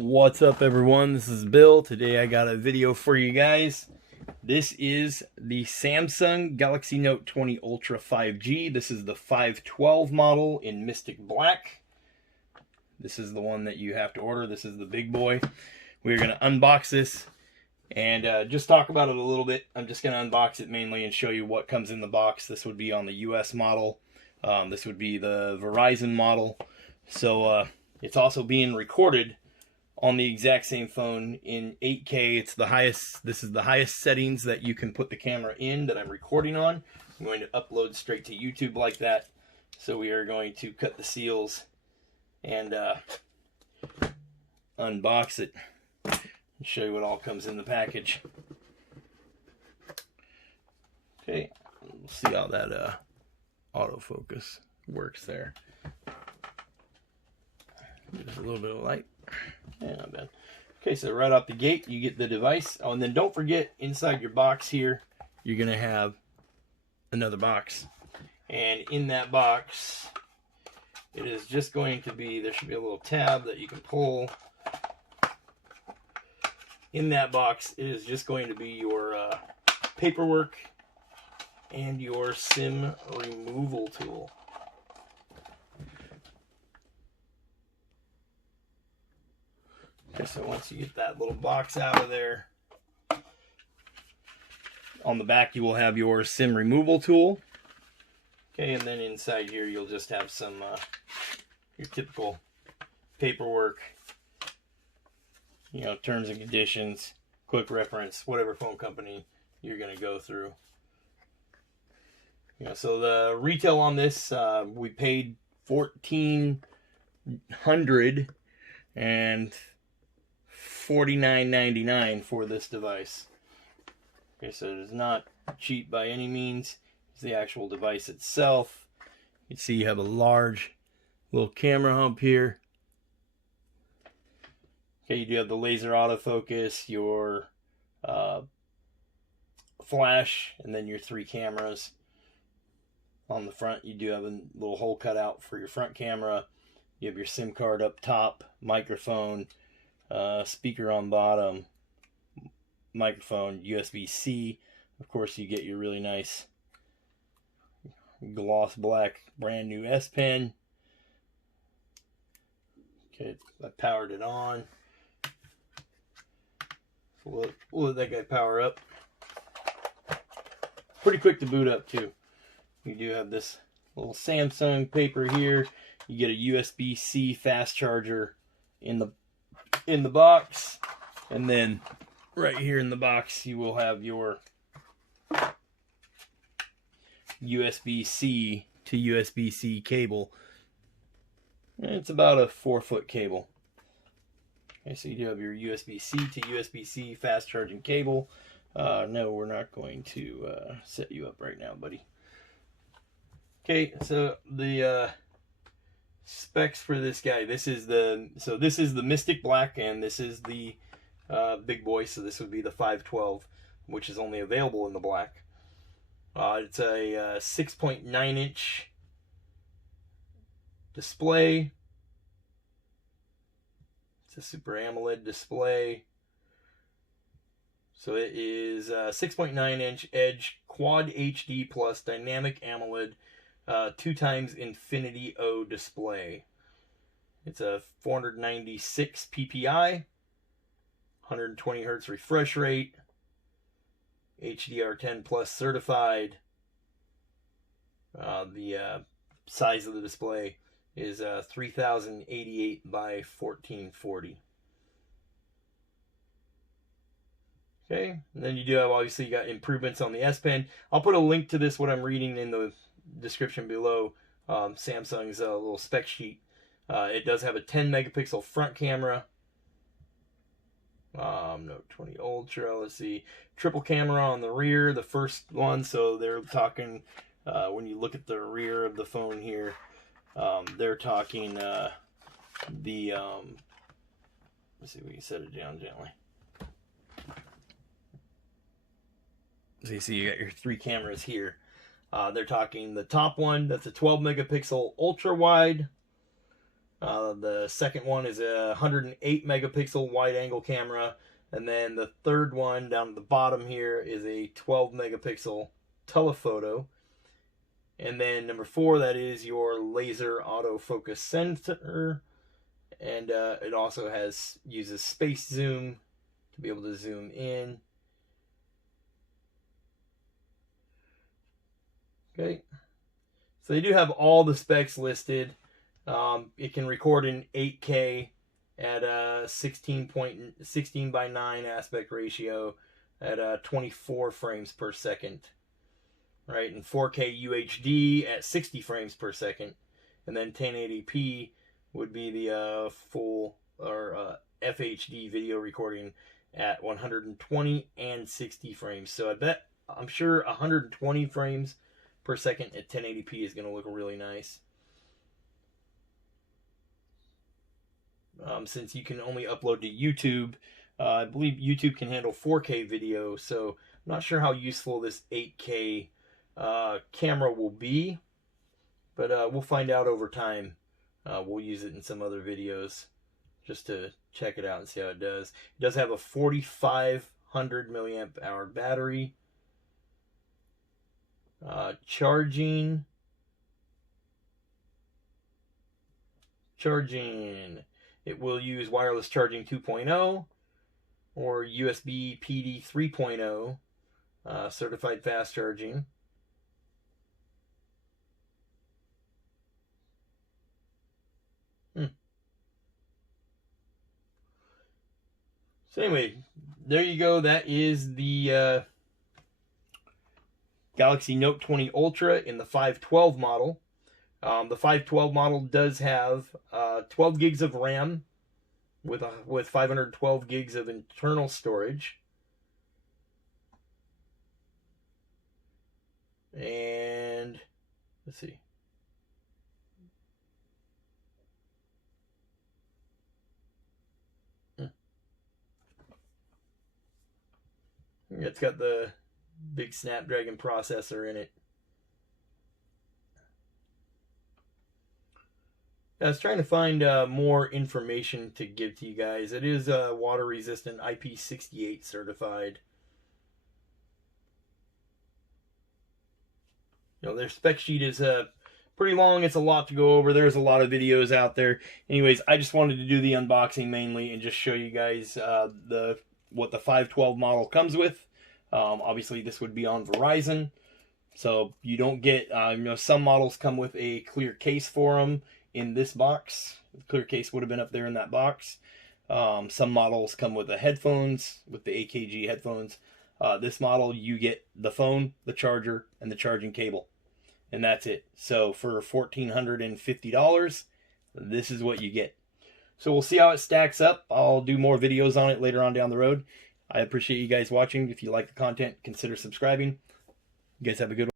What's up, everyone? This is Bill. Today I got a video for you guys. This is the Samsung Galaxy Note 20 Ultra 5G. This is the 512 model in Mystic Black. This is the one that you have to order. This is the big boy. We're going to unbox this and just talk about it a little bit. I'm just going to unbox it mainly and show you what comes in the box. This would be on the US model. This would be the Verizon model. So it's also being recorded on the exact same phone in 8K. It's the highest. This is the highest settings that you can put the camera in that I'm recording on. I'm going to upload straight to YouTube like that. So we are going to cut the seals and unbox it and show you what all comes in the package. Okay, we'll see how that autofocus works there. Just a little bit of light. Yeah, not bad. Okay, so right off the gate, you get the device. Oh, and then don't forget, inside your box here, you're going to have another box. And in that box, it is just going to be, there should be a little tab that you can pull. In that box, it is just going to be your paperwork and your SIM removal tool. Okay, so once you get that little box out of there, on the back you will have your SIM removal tool. Okay, and then inside here you'll just have some your typical paperwork, you know, terms and conditions, quick reference, whatever phone company you're going to go through. You know, so the retail on this, we paid $1,449.99 for this device. Okay, so it is not cheap by any means. It's the actual device itself. You can see you have a large little camera hump here. Okay, you do have the laser autofocus, your flash, and then your 3 cameras. On the front, you do have a little hole cut out for your front camera. You have your SIM card up top, microphone, speaker on bottom, microphone, USB-C. Of course, you get your really nice gloss black brand new S Pen. Okay, I powered it on. So we'll let that guy power up. Pretty quick to boot up too. You do have this little Samsung paper here. You get a USB-C fast charger in the box, and then right here in the box you will have your USB-C to USB-C cable. It's about a 4-foot cable. Okay, so you do have your USB-C to USB-C fast charging cable. No, we're not going to set you up right now, buddy. Okay, so the specs for this guy. This is the Mystic Black, and this is the big boy. So this would be the 512, which is only available in the black. It's a 6.9-inch display. It's a Super AMOLED display. So it is 6.9-inch Edge Quad HD Plus Dynamic AMOLED 2x Infinity O display. It's a 496 ppi, 120 Hz refresh rate, HDR10 Plus certified. The size of the display is 3088 by 1440. Okay, and then you do have, obviously, you got improvements on the S Pen. I'll put a link to this, what I'm reading, in the description below. Samsung's little spec sheet. It does have a 10 megapixel front camera. Note 20 Ultra. Let's see, triple camera on the rear, the first one. So they're talking, when you look at the rear of the phone here, they're talking let's see, we can set it down gently. So you see you got your 3 cameras here. They're talking the top one, that's a 12 megapixel ultra wide. The second one is a 108 megapixel wide angle camera. And then the third one down at the bottom here is a 12 megapixel telephoto. And then number 4, that is your laser autofocus sensor. And it also uses space zoom to be able to zoom in. Okay. So they do have all the specs listed. It can record in 8K at a 16 by 9 aspect ratio at 24 frames per second, right? And 4K UHD at 60 frames per second, and then 1080p would be the full or FHD video recording at 120 and 60 frames. So I'm sure 120 frames per second at 1080p is going to look really nice. Since you can only upload to YouTube, I believe YouTube can handle 4K video, so I'm not sure how useful this 8K camera will be, but we'll find out over time. We'll use it in some other videos just to check it out and see how it does. It does have a 4,500 milliamp hour battery. Charging. It will use wireless charging 2.0 or USB PD 3.0 certified fast charging. So anyway, there you go. That is the Galaxy Note 20 Ultra in the 512 model. The 512 model does have 12 gigs of RAM with 512 gigs of internal storage. And let's see. It's got the big Snapdragon processor in it. I was trying to find more information to give to you guys. It is water resistant, IP68 certified. You know, their spec sheet is pretty long. It's a lot to go over. There's a lot of videos out there. Anyways, I just wanted to do the unboxing mainly and just show you guys what the 512 model comes with. Obviously, this would be on Verizon, so you don't get. Some models come with a clear case for them in this box. The clear case would have been up there in that box. Some models come with the headphones, with the AKG headphones. This model, you get the phone, the charger, and the charging cable, and that's it. So for $1,450, this is what you get. So we'll see how it stacks up. I'll do more videos on it later on down the road. I appreciate you guys watching. If you like the content, consider subscribing. You guys have a good one.